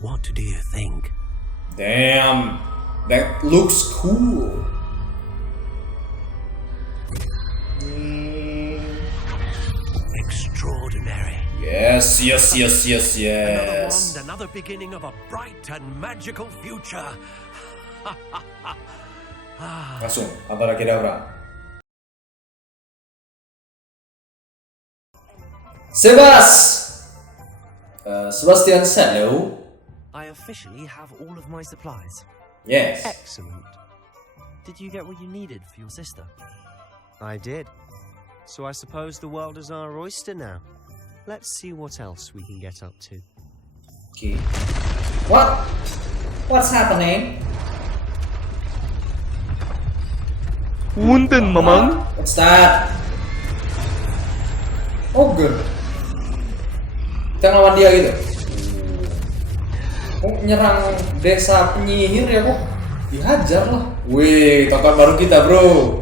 What do you think? Damn, that looks cool. Extraordinary. Yes. Another wand, another beginning of a bright and magical future. Langsung, abracadabra. Sebastian said hello. I officially have all of my supplies. Yes. Excellent. Did you get what you needed for your sister? I did. So I suppose the world is our oyster now. Let's see what else we can get up to. Okay. What's happening? Punten, Mamang. What's that? Oh, good. Kita ngelawan dia gitu. Oh, nyerang desa penyihir ya kok. Dihajar lah. Wih, tokoh baru kita, bro.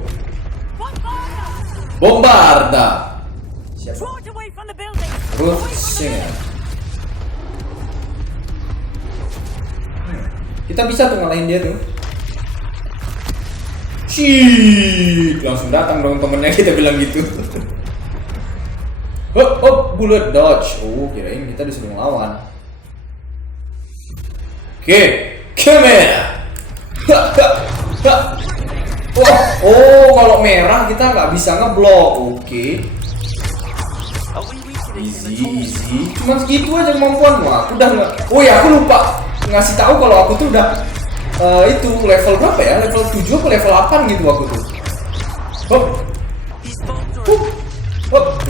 Bombarda. Siapa? Rusnya. Kita bisa tuh ngalahin dia tuh. Shit, langsung datang dong temennya, kita bilang gitu. Hop, bullet dodge. Oh, kirain kita disuruh ngelawan. Oke, kamera. Oh, kalau merah kita nggak bisa ngeblok. Oke. Easy. Cuman segitu aja kemampuanmu. Aku udah nggak. Oh ya, aku lupa ngasih tahu kalau aku tuh udah itu level berapa ya? Level 7 atau level 8 gitu aku tuh.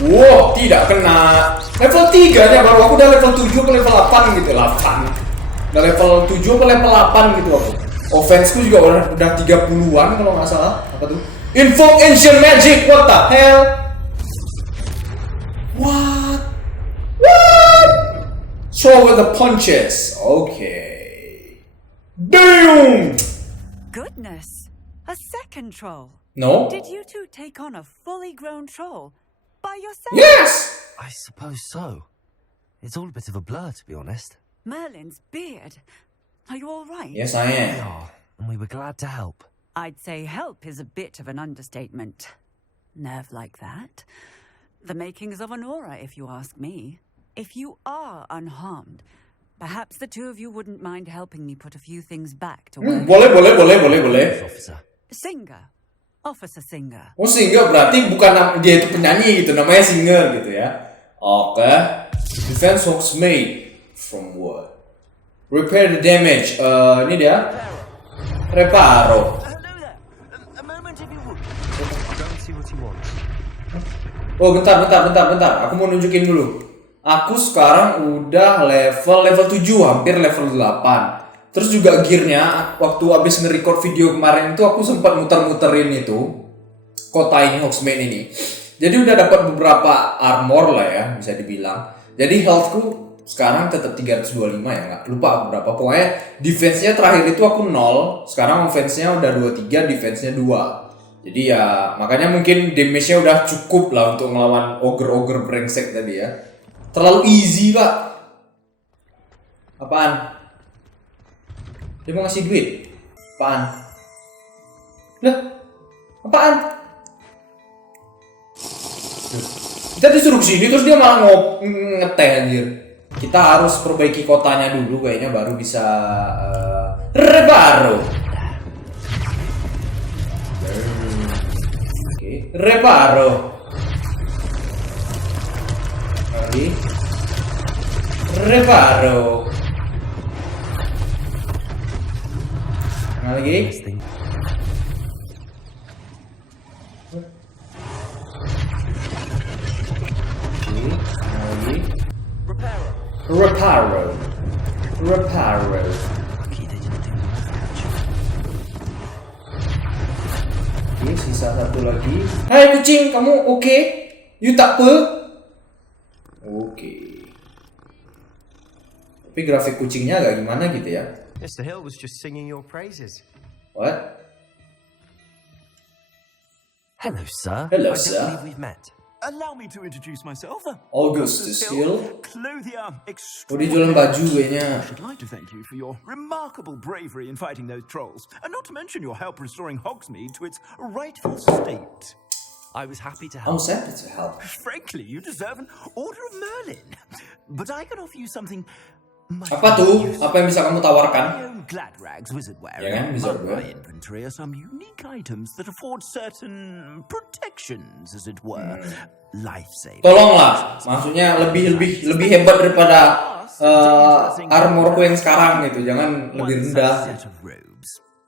Wow, tidak kena. Level 3 aja baru aku udah level 7 atau level 8 gitu. 8. Udah level 7 atau level 8 gitu aku. Offense-ku juga udah 30-an kalau nggak salah. Apa tuh? Invoke Ancient Magic. What the hell? What? Throw with the punches. Okay. Damn! Goodness. A second troll. No? Did you two take on a fully grown troll by yourself? Yes! I suppose so. It's all a bit of a blur, to be honest. Merlin's beard. Are you all right? Yes, I am. Oh, and we were glad to help. I'd say help is a bit of an understatement. Nerve like that. The makings of an aura, if you ask me. If you are unharmed, perhaps the two of you wouldn't mind helping me put a few things back to work. Boleh. Officer. Singer. Officer Singer. Oh, singer berarti bukan dia itu penyanyi gitu, namanya singer gitu ya. Oke. Defense hooks made from what? Repair the damage. Ini dia. Reparo. A moment if you would. I'll go and see what you want. Oh, bentar. Aku mau nunjukin dulu. Aku sekarang udah level 7, hampir level 8. Terus juga gearnya, waktu abis nge-record video kemarin itu aku sempat muter-muterin itu kota ini, Hogsmeade ini. Jadi udah dapat beberapa armor lah ya, bisa dibilang. Jadi healthku sekarang tetap 325 ya, nggak lupa aku berapa. Pokoknya defense-nya terakhir itu aku 0. Sekarang offense-nya udah 23, defense-nya 2. Jadi ya makanya mungkin damage-nya udah cukup lah untuk ngelawan ogre-ogre brengsek tadi ya. Terlalu easy, Pak. Apaan? Dia mau ngasih duit? Apaan? Lah? Apaan? Kita disuruh kesini terus dia malah ngeteh anjir. Kita harus perbaiki kotanya dulu kayaknya baru bisa reparo. Oke, reparo. Lagi. Reparo. Lagi. Reparo. Oke, sisa satu lagi. Hai kucing, kamu oke? You tak apa? Oke. Tapi grafik kucingnya agak gimana gitu ya? Mr. Hill was just singing your praises. What? Hello, sir. Hello, I sir. don't believe we've met. Allow me to introduce myself. Augustus Hill. Clothier Oh, dia jualan baju kayaknya. I'd like to thank you for your remarkable bravery in fighting those trolls, and not to mention your help restoring Hogsmeade to its rightful state. I was happy to I'm help. happy to help. Frankly, you deserve an Order of Merlin. But I can offer you something much Apa tuh? Apa yang bisa kamu tawarkan? My own Gladrags wizardware. Ya kan, wizardware. My inventory are some unique items that afford certain protections, as it were. Life-saving. Tolonglah, maksudnya lebih hebat daripada armorku yang sekarang gitu. Jangan lebih rendah.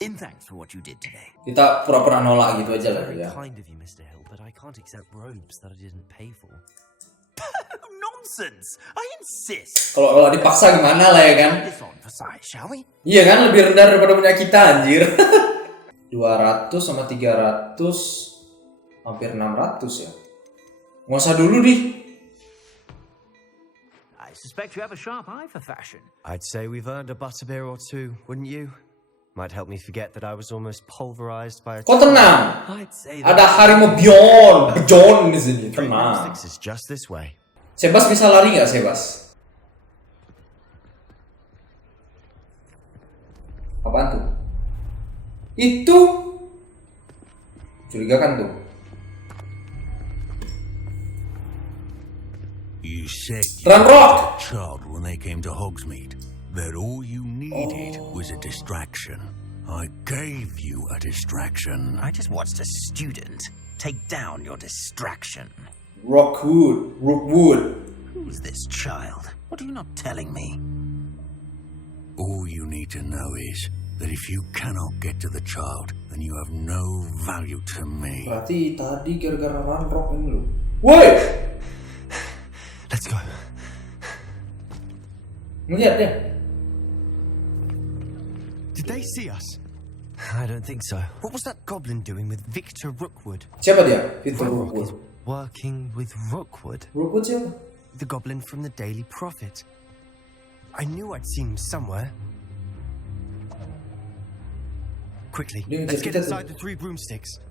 In thanks for what you did today. Kita pura-pura nolak gitu aja lah ya. Kind of you, Mr. Hill, but I can't accept robes that I didn't pay for. Nonsense! I insist. Kalau dipaksa gimana lah ya kan? This on for size, shall we? Iya kan, lebih rendah daripada punya kita anjir. 200 sama 300 hampir 600 ya. Nggak usah dulu di. I suspect you have a sharp eye for fashion. I'd say we've earned a butterbeer or two, wouldn't you? Might help me forget that I was almost pulverized by a... Kok tenang? I'd say Ada Harimo Bjorn di sini. Tenang. is just this way. Sebas bisa lari nggak, Sebas? Apaan tuh? Itu curiga kan tuh? You said RANROK! child when they came to Hogsmeade that all you needed was a distraction. I gave you a distraction. I just watched a student take down your distraction. Rookwood. Who's this child? What are you not telling me? All you need to know is that if you cannot get to the child, then you have no value to me. Berarti tadi gara-gara RANROK ini loh. Woi! Let's go. Ngeliat deh. Did they see us? I don't think so. What was that goblin doing with Victor Rookwood? Siapa dia? Victor RANROK is Rookwood. working with Rookwood, Rookwood siapa? the goblin from the Daily Prophet. I knew I'd seen him somewhere. Quickly, Dia ngejar let's get kita inside tuh. the 3 broomsticks.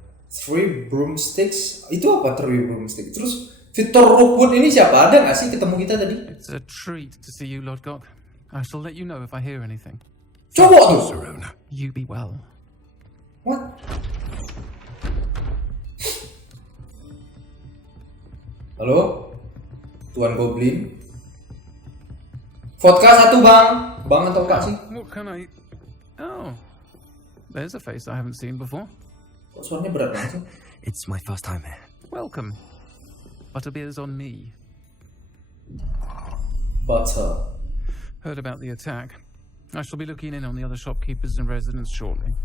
3 broomsticks? Itu apa 3 broomsticks? Terus Victor Rookwood ini siapa? Ada nggak sih ketemu kita tadi? It's a treat to see you, Lord Gok. I shall let you know if I hear anything. Cowok tuh. Serona. You be well. What? Halo? Tuan Goblin? Vodka 1 bang. Bang atau enggak sih? What can I... Oh. There's a face I haven't seen before. Kok suaranya berat banget sih? It's my first time here. Welcome. Butterbeer's on me. Butter. Heard about the attack. I shall be looking in on the other shopkeepers and residents shortly.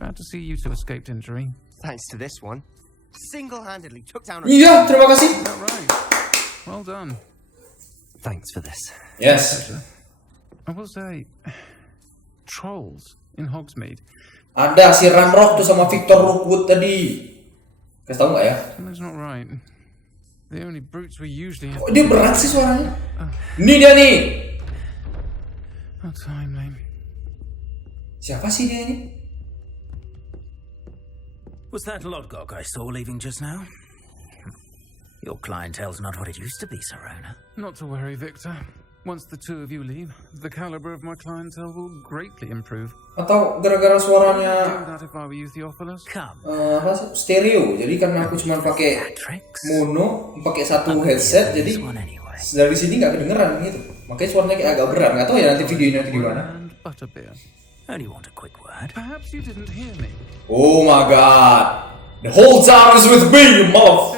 Glad to see you two escaped injury. Thanks to this one. Single-handedly took down a... Iya, terima kasih. Is that right? Well done. Thanks for this. Yes. I will say... Trolls in Hogsmeade. Ada si RANROK tuh sama Victor Rookwood tadi. Kasih tau nggak ya? Something's not right. The only brutes we usually have... Kok dia berat sih suaranya? Ini dia nih. Oh, timely. Siapa sih dia ini? Was that Lodgok I saw leaving just now? Your clientele's not what it used to be, Serona. Not to worry, Victor. Once the two of you leave, the caliber of my clientele will greatly improve. Atau gara-gara Do suaranya that if I were you, Theophilus. Come. stereo. Jadi karena aku cuma pakai mono, pakai satu headset, jadi dari sini nggak kedengeran gitu. Makanya suaranya kayak agak berat. Nggak tahu ya nanti videonya gimana. And butterbeer. Only want a quick word. Perhaps you didn't hear me. Oh my god. The whole town is with me, you mother...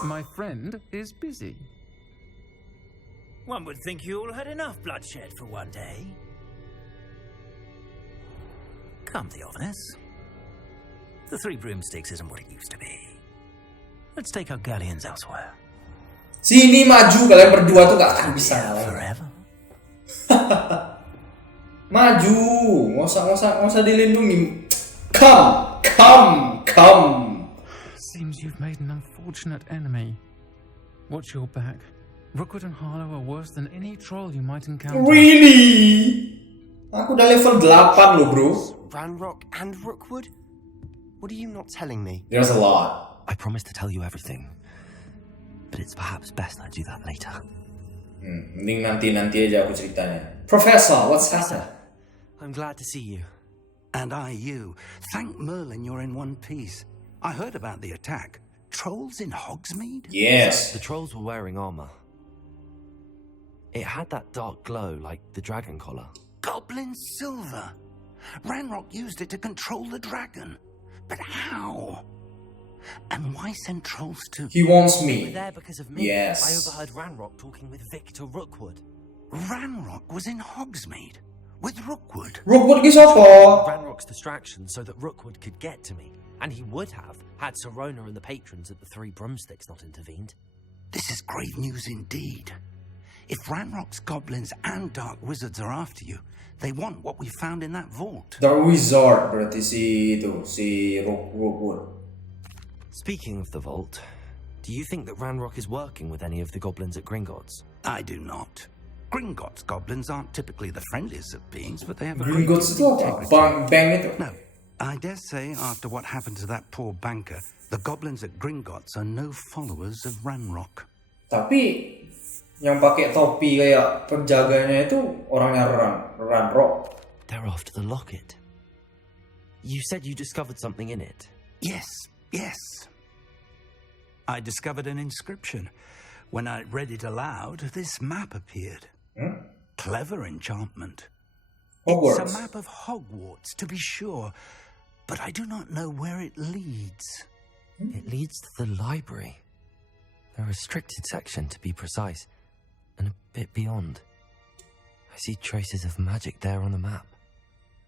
My friend is busy. One would think you all had enough bloodshed for one day. Come, Theophilus. The 3 broomsticks isn't what it used to be. Let's take our galleons elsewhere. Sini maju, kalian berdua tuh gak akan bisa ngalahin. Forever. Maju, nggak usah dilindungi. Come. Seems you've made an unfortunate enemy. Watch your back. Rookwood and Harlow are worse than any troll you might encounter. Really? Aku udah level 8 loh, bro. RANROK and Rookwood? What are you not telling me? There's a lot. I promise to tell you everything. but it's perhaps best I do that later. Mending nanti aja aku ceritanya. Professor, what's happened? I'm glad to see you. And I you. Thank Merlin you're in one piece. I heard about the attack. Trolls in Hogsmeade? Yes. The trolls were wearing armor. It had that dark glow like the dragon collar. Goblin silver. RANROK used it to control the dragon. But how? And why send trolls to... He wants They me. were there because of me. Yes. I overheard RANROK talking with Victor Rookwood. RANROK was in Hogsmeade with Rookwood. Rookwood ki siapa? RANROK's distraction so that Rookwood could get to me. And he would have, had Sirona and the patrons at the Three Broomsticks not intervened. This is grave news indeed. If RANROK's goblins and dark wizards are after you, they want what we found in that vault. The Wizard berarti si Rookwood. Speaking of the vault, do you think that RANROK is working with any of the goblins at Gringotts? I do not. Gringotts goblins aren't typically the friendliest of beings, but they have a Gringotts itu apa? Bang itu? No, I dare say after what happened to that poor banker, the goblins at Gringotts are no followers of RANROK. Tapi yang pakai topi kayak penjaganya itu orangnya RANROK. They're after the locket. You said you discovered something in it. Yes. I discovered an inscription. When I read it aloud, this map appeared. Clever enchantment. Hogwarts. It's a map of Hogwarts, to be sure, but I do not know where it leads. It leads to the library. A restricted section, to be precise, and a bit beyond. I see traces of magic there on the map.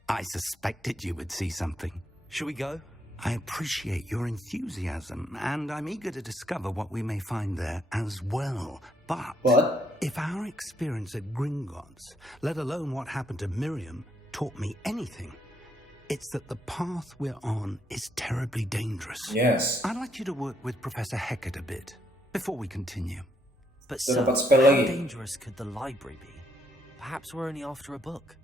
I suspected you would see something. Shall we go? I appreciate your enthusiasm, and I'm eager to discover what we may find there as well. But if our experience at Gringotts, let alone what happened to Miriam, taught me anything, it's that the path we're on is terribly dangerous. Yes. I'd like you to work with Professor Hecat a bit before we continue. But sir, dapat spell how lagi. dangerous could the library be? Perhaps we're only after a book.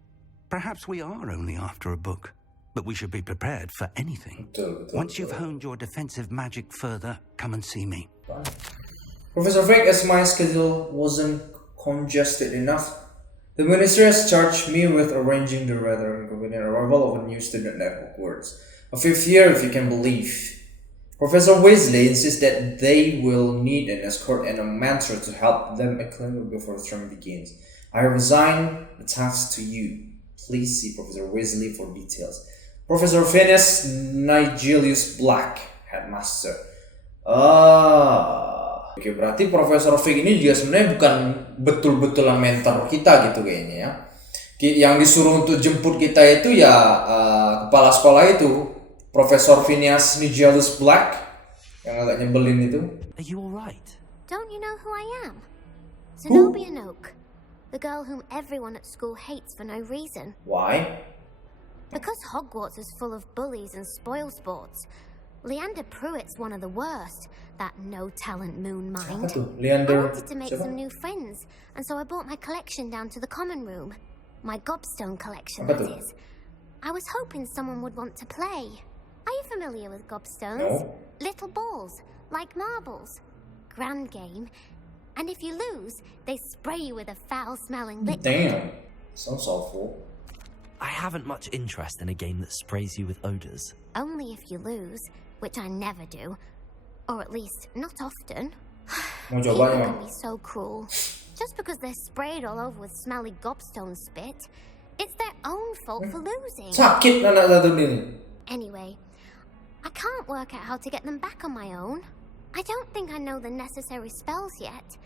Perhaps we are only after a book, but we should be prepared for anything. Once you've honed your defensive magic further, come and see me. Professor Vic, as my schedule wasn't congested enough, the minister has charged me with arranging the rather inconvenient arrival of a new student at Hogwarts. A 5th year, if you can believe. Professor Weasley insists that they will need an escort and a mentor to help them acclimate before the term begins. I resign the task to you. Please see Professor Weasley for details. Professor Venus Nigelius Black, Headmaster. Oke, berarti Profesor Vic ini dia sebenarnya bukan betul-betulan mentor kita gitu kayaknya ya. Yang disuruh untuk jemput kita itu ya kepala sekolah itu, Profesor Venus Nigelius Black, yang agak nyebelin itu. Are you alright? Don't you know who I am? Zenobia Noak, the girl whom everyone at school hates for no reason. Why? Because Hogwarts is full of bullies and spoilsports. Leander Pruitt's one of the worst, that no-talent moon mind. I wanted to make some new friends, and so I brought my collection down to the common room. My gobstone collection, that is. I was hoping someone would want to play. Are you familiar with gobstones? No. Little balls, like marbles. Grand game. And if you lose, they spray you with a foul-smelling liquid. Damn, sounds awful. I haven't much interest in a game that sprays you with odors. Only if you lose, which I never do. Or at least, not often. People can be so cruel. Just because they're sprayed all over with smelly gobstone spit, it's their own fault for losing. Sakit anak satu ini. Anyway, I can't work out how to get them back on my own. I don't think I know the necessary spells yet.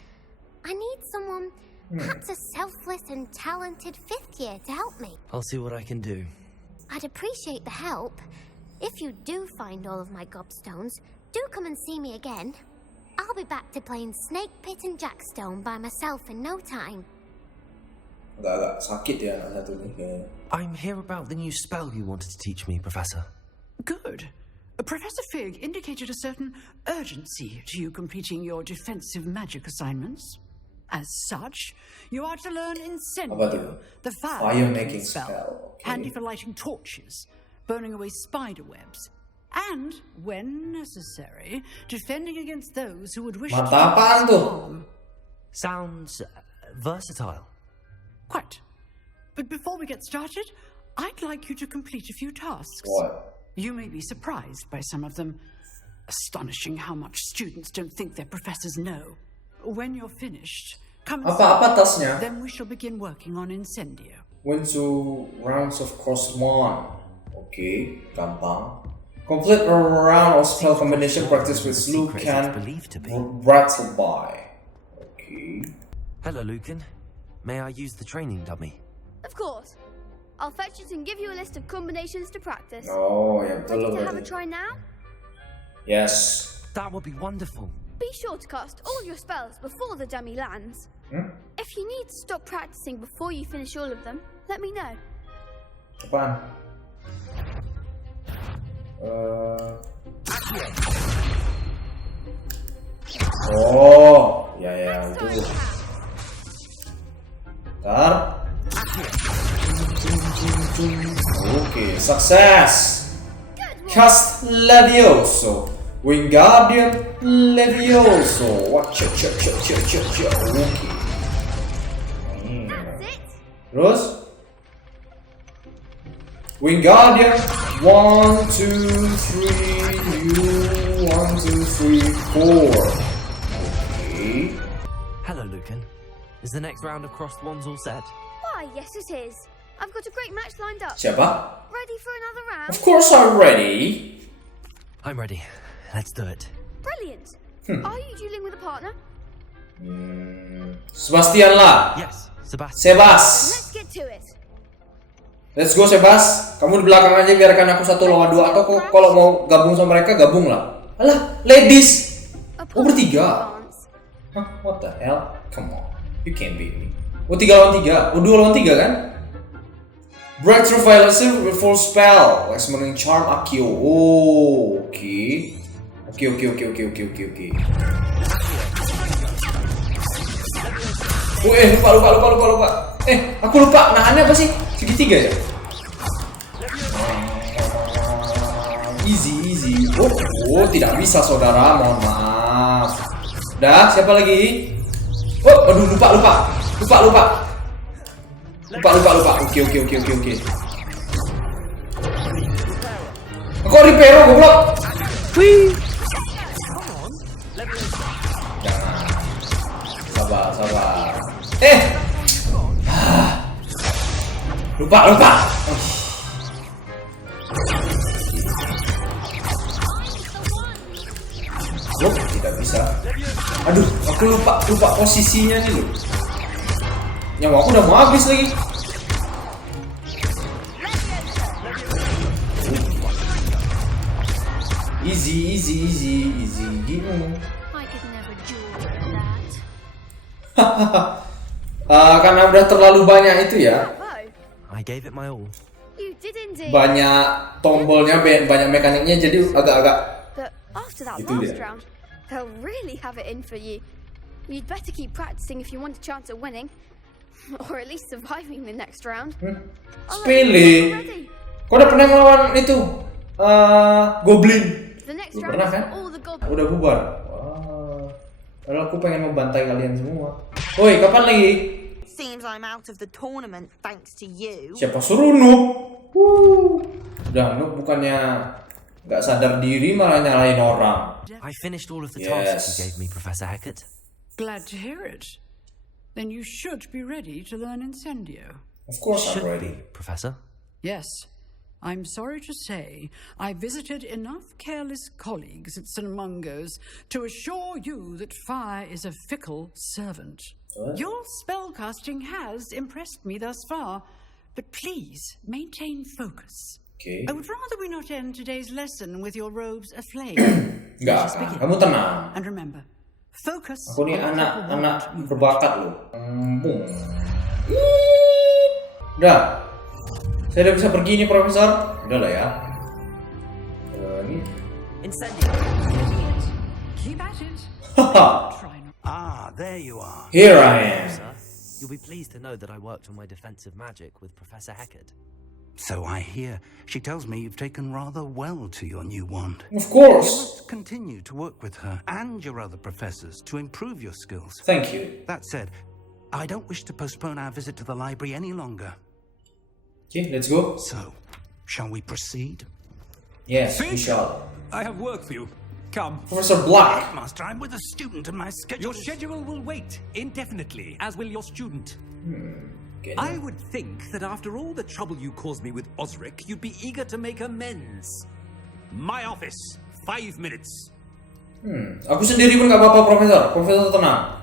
I need someone, perhaps a selfless and talented 5th year to help me. I'll see what I can do. I'd appreciate the help. If you do find all of my gobstones, do come and see me again. I'll be back to playing Snake Pit and Jackstone by myself in no time. Agak sakit ya anak satu ini kayaknya. I'm here about the new spell you wanted to teach me, Professor. Good. Professor Fig indicated a certain urgency to you completing your defensive magic assignments. As such, you are to learn Incendio, the fire-making making spell, spell. Okay. handy for lighting torches, burning away spider webs, And, when necessary, defending against those who would wish Mata to do apaan us tuh? harm. Sounds versatile. Quite. But before we get started, I'd like you to complete a few tasks. What? You may be surprised by some of them. Astonishing how much students don't think their professors know. When you're finished, come and Apa tasnya? then we shall begin working on Incendio. Win 2 rounds of course 1. Oke, gampang. Complete a round of spell combination practice with Lucan Rattleby. Okay. Hello, Lucan. May I use the training dummy? Of course. I'll fetch it and give you a list of combinations to practice. Oh, ya betul. Ready to have a try now? Yes. That would be wonderful. Be sure to cast all your spells before the dummy lands. If you need to stop practicing before you finish all of them, let me know. Apaan? Oh, ya itu. Ntar. Oke, sukses. Cast Levioso. Wingardium Levioso. Watch it. Oke. Terus Wingardium 1, 2, 3, you 1, 2, 3, 4. Okay. Hello, Lucan. Is the next round of crossed wands all set? Why, yes it is. I've got a great match lined up. Siapa? Ready for another round? Of course I'm ready. I'm ready. Let's do it. Brilliant. Are you dueling with a partner? Sebastian lah. Yes, Sebastian. Sebas. Then let's get to it. Let's go Sebas. Kamu di belakang aja biarkan aku 1 lawan 2 atau kalau mau gabung sama mereka gabung lah. Alah, ladies. Oh bertiga. Hah, what the hell? Come on. You can't beat me. Oh 3 lawan 3. Oh 2 lawan 3 kan? Breakthrough violence with full spell. Like summoning charm Akio. Oh, oke. Oke. Oh, lupa. Aku lupa. Nahannya apa sih? Segitiga ya? Easy. Oh, tidak bisa saudara. Mohon maaf. Dah, siapa lagi? Oh, aduh, lupa. Oke. Kok Ripero goblok? Wih. Jangan. Sabar. Lupa. Oh, tidak bisa. Aduh, aku lupa posisinya nih loh. Nyawa aku udah mau habis lagi. Easy gitu. Karena udah terlalu banyak itu ya. I gave it my all. Banyak tombolnya, banyak mekaniknya jadi agak-agak. But after that Itu last dia. round, they'll really have it in for you. You'd better keep practicing if you want a chance at winning, or at least surviving the next round. Sepele. Kau udah pernah melawan itu? Goblin. The next Lu round pernah is kan? for all the goblins. Udah bubar. Wah. Padahal aku pengen membantai kalian semua. Woi, kapan lagi? Seems I'm out of the tournament thanks to you. Siapa suruh Noob? Udah, Noob bukannya nggak sadar diri malah nyalain orang. I finished all of the Yes. tasks you gave me, Professor Hackett. Glad to hear it. Then you should be ready to learn Incendio. Of course I'm Should ready. be, Professor. Yes. I'm sorry to say I visited enough careless colleagues at St. Mungo's to assure you that fire is a fickle servant. What? Your spellcasting has impressed me thus far, but please maintain focus. Okay. I would rather we not end today's lesson with your robes aflame. Enggak, kamu tenang. And remember, focus. Aku nih on the triple anak wand. berbakat loh. Bung. Udah. Saya udah bisa pergi nih, Profesor. Udah lah ya. Ini. Incendio. Keep at it. There you are. Here I am. Sir, you'll be pleased to know that I worked on my defensive magic with Professor Hackett. So I hear. She tells me you've taken rather well to your new wand. Of course. You must continue to work with her and your other professors to improve your skills. Thank you. That said, I don't wish to postpone our visit to the library any longer. Okay, let's go. So, shall we proceed? Yes, we shall. I have work for you. Come. Professor Black. Master, I'm with a student and my schedule. Your schedule will wait indefinitely, as will your student. Okay, I would think that after all the trouble you caused me with Osric, you'd be eager to make amends. My office, 5 minutes. Aku sendiri pun gak apa-apa, Profesor. Profesor tenang.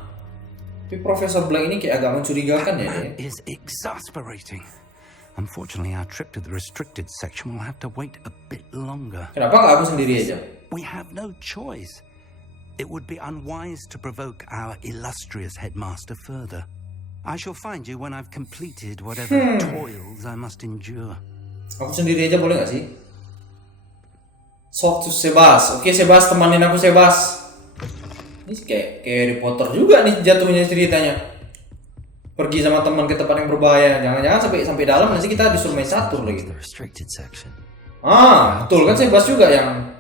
Tapi Profesor Black ini kayak agak mencurigakan ya. That is exasperating. Unfortunately, our trip to the restricted section will have to wait a bit longer. Kenapa gak aku sendiri aja? We have no choice. It would be unwise to provoke our illustrious headmaster further. I shall find you when I've completed whatever toils I must endure. Aku sendiri aja boleh gak sih? Talk to Sebas. Oke, Sebas, temanin aku, Sebas. Ini kayak Harry Potter juga nih jatuhnya ceritanya. Pergi sama teman ke tempat yang berbahaya. Jangan-jangan sampai dalam nanti kita disuruh main catur lagi. Betul kan, Sebas juga yang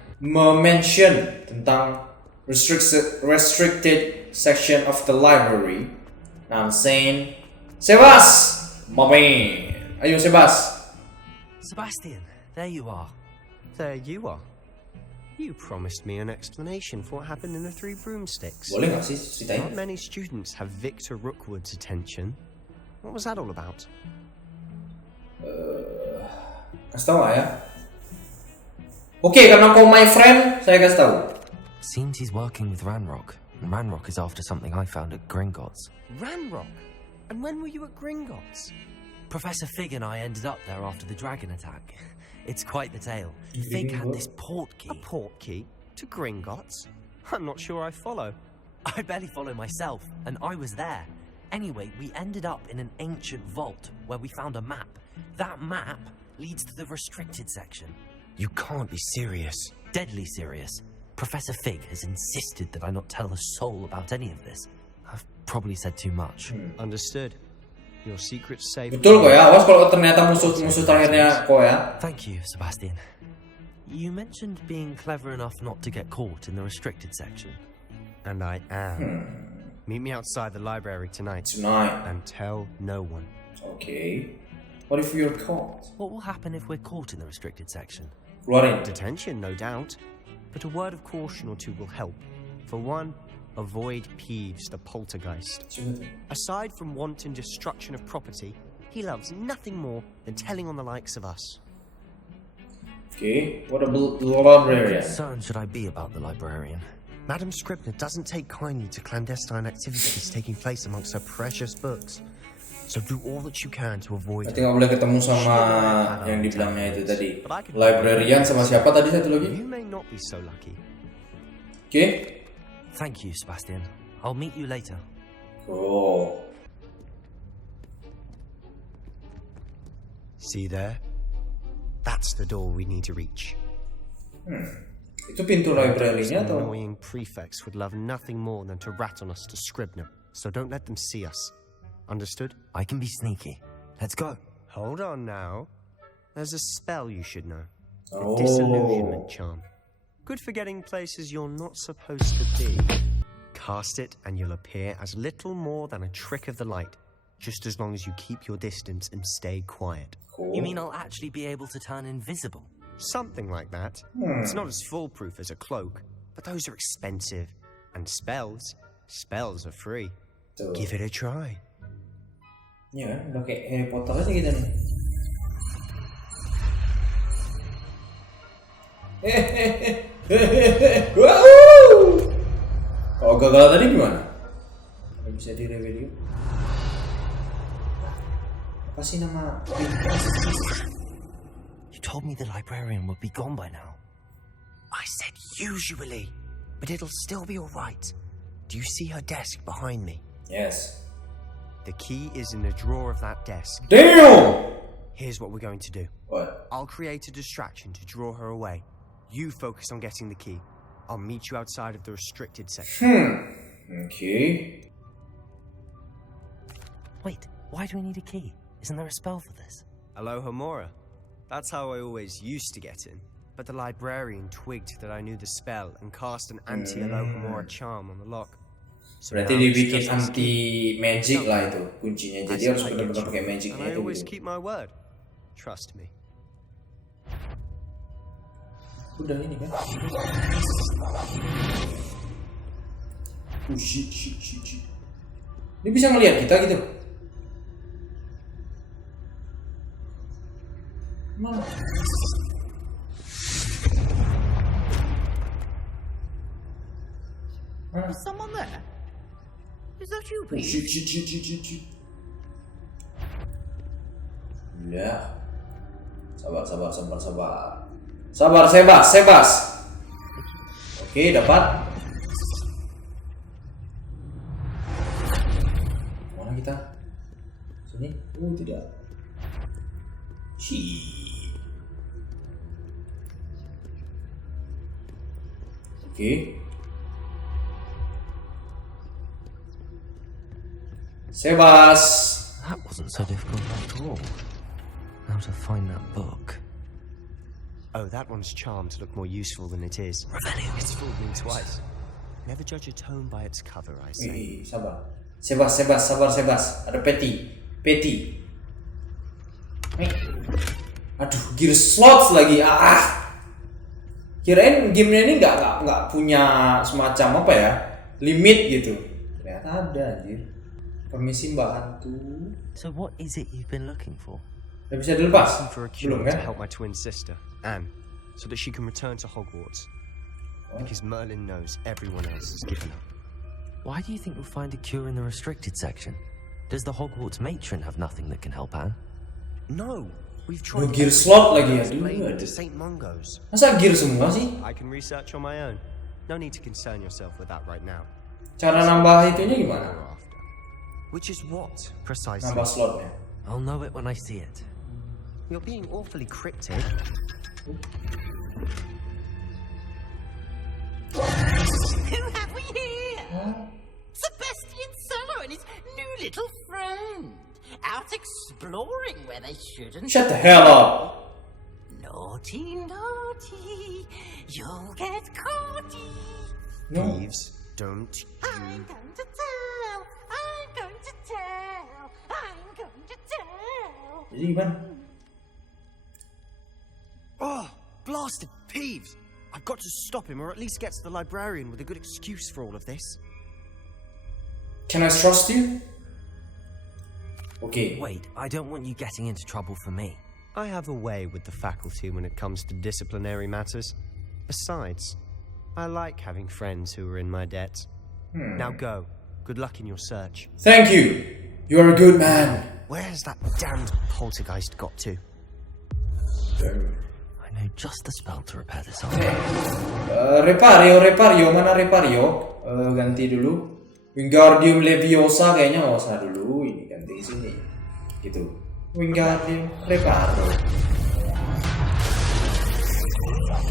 mention tentang restricted section of the library. Now I'm saying, Sebas, my man. Ayo, Sebas. Sebastian, there you are. There you are. You promised me an explanation for what happened in the Three Broomsticks. Boleh nggak sih ceritain? Not many students have Victor Rookwood's attention. What was that all about? Kasih tau nggak ya? Oke, karena kau my friend, saya kasih tahu. Seems he's working with RANROK. And RANROK is after something I found at Gringotts. RANROK? And when were you at Gringotts? Professor Fig and I ended up there after the dragon attack. It's quite the tale. Fig had this port key. A port key? To Gringotts? I'm not sure I follow. I barely follow myself, and I was there. Anyway, we ended up in an ancient vault where we found a map. That map leads to the restricted section. You can't be serious. Deadly serious. Professor Fig has insisted that I not tell a soul about any of this. I've probably said too much. Understood. Your secret's safe. Betul kok ya, awas kalau ternyata musuh terakhirnya kok ya. Thank you, Sebastian. You mentioned being clever enough not to get caught in the restricted section. And I am. Meet me outside the library tonight. And tell no one. Okay. What if you're caught? What will happen if we're caught in the restricted section? Detention, no doubt. But a word of caution or two will help. For one, avoid Peeves, the poltergeist. Aside from wanton destruction of property, he loves nothing more than telling on the likes of us. Okay, what about the librarian? How concerned should I be about the librarian? Madam Scribner doesn't take kindly to clandestine activities taking place amongst her precious books. So do all that you can to avoid. Berarti nggak boleh ketemu sama yang dibilangnya itu tadi. Librarian sama siapa tadi satu lagi? You may not be so lucky. Okay. Thank you, Sebastian. I'll meet you later. Oh. See there? That's the door we need to reach. Itu pintu library-nya atau? Annoying prefects would love nothing more than to rat on us to Scribner. So don't let them see us. Understood? I can be sneaky. Let's go. Hold on now. There's a spell you should know. The disillusionment charm. Good for getting places you're not supposed to be. Cast it and you'll appear as little more than a trick of the light. Just as long as you keep your distance and stay quiet. You mean I'll actually be able to turn invisible? Something like that. It's not as foolproof as a cloak, but those are expensive. And spells are free. Give it a try. Ya, udah kayak Harry Potter aja gitu nih. Kalau gagal tadi gimana? Nggak bisa di-review. Apa sih nama? You told me the librarian would be gone by now. I said usually, but it'll still be all right. Do you see her desk behind me? Yes. The key is in the drawer of that desk. Damn! Here's what we're going to do. What? I'll create a distraction to draw her away. You focus on getting the key. I'll meet you outside of the restricted section. Okay. Wait, why do we need a key? Isn't there a spell for this? Aloha Mora. That's how I always used to get in. But the librarian twigged that I knew the spell and cast an anti-Alohomora charm on the lock. So berarti dibikin anti magic lah itu kuncinya. Jadi harus benar-benar pakai magicnya I itu. always keep my word. Trust me. Udah ini kan? Shit. Ini bisa ngelihat kita gitu. Mana? Is someone there? Is that you, please? Shit. Ya. Sabar, sebas. Oke, dapat. Mana kita? Sini? Tidak. Oke. Sebas. That wasn't so difficult after all. How to find that book? Oh, that one's charmed to look more useful than it is. It's fooled me twice. Never judge a tome by its cover, I say. Sabar. Sebas. Ada peti. Aduh, gear slots lagi. Kirain gamenya ini nggak punya semacam apa ya, limit gitu. Ternyata ada, anjir. Permisi Mbak Hantu. So what is it you've been looking for? Udah bisa dilepas? For a cure Belum to kan? help my twin sister, Anne, so that she can return to Hogwarts. Because Merlin knows everyone else has given up. Why do you think you'll find a cure in the restricted section? Does the Hogwarts matron have nothing that can help Anne? No, we've tried. Gear slot lagi ya. To St. Mungo's. Masa gear semua sih? I can research on my own. No need to concern yourself with that right now. Cara nambah itunya gimana? Which is what precisely? Nambah slotnya. I'll know it when I see it. You're being awfully cryptic. Who have we here? Sebastian Sallow and his new little friend. Out exploring where they shouldn't. Shut the hell up. Naughty. You'll get caughty. Thieves, don't you... I'm going to tell. Jadi gimana? Oh, blasted Peeves! I've got to stop him, or at least get to the librarian with a good excuse for all of this. Can I trust you? Okay. Wait, I don't want you getting into trouble for me. I have a way with the faculty when it comes to disciplinary matters. Besides, I like having friends who are in my debt. Now go. Good luck in your search. Thank you. You are a good man. Where has that damned poltergeist got to? I know just the spell to repair this armor. Repario. Mana Repario? Ganti dulu. Wingardium Leviosa kayaknya nggak usah dulu. Ini ganti sini. Gitu. Wingardium Repario.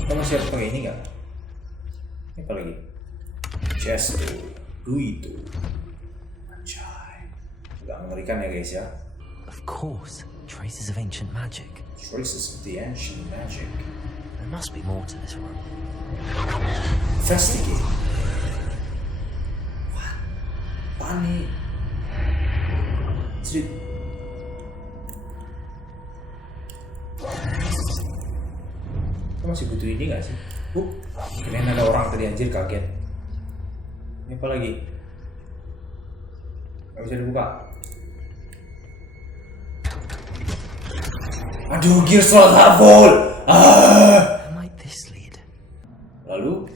Kita masih harus pakai ini nggak? Ini apa lagi? Chest tuh. Duit tuh. Anjay. Agak mengerikan ya guys ya. Of course. Traces of ancient magic. Traces of the ancient magic. There must be more to this room. Investigate. What? Panik. Kita masih butuh ini gak sih? Kirain ada orang tadi, anjir, kaget. Ini apa lagi? Gak bisa dibuka. Aduh, gear slot harmful. Might this lead? Lalu,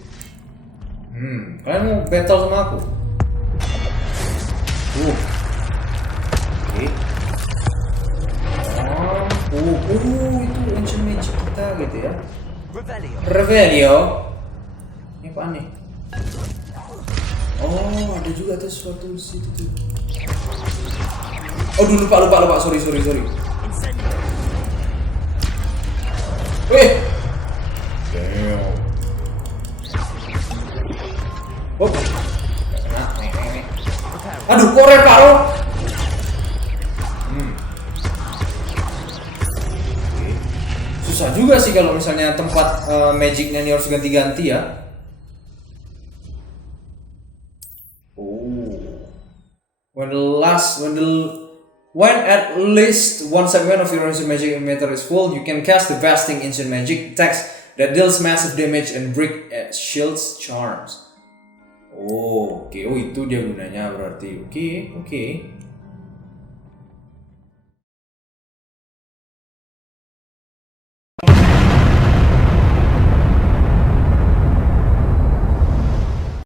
kalian mau battle sama aku? Oke. Itu ancient magic kita gitu ya. Revelio. Ini apaan nih? Oh, ada juga tuh sesuatu di situ tuh. Oh, lupa. Sorry. Wih. Damn. Oh. Kena. Aduh, kok reparo? susah juga sih kalau misalnya tempat magicnya ini harus ganti-ganti ya. Oh. When at least one segment of your ancient magic emitter is full, you can cast the Vesting Ancient Magic text that deals massive damage and break shields charms. Oh, oke. Oh, itu dia gunanya berarti. Oke.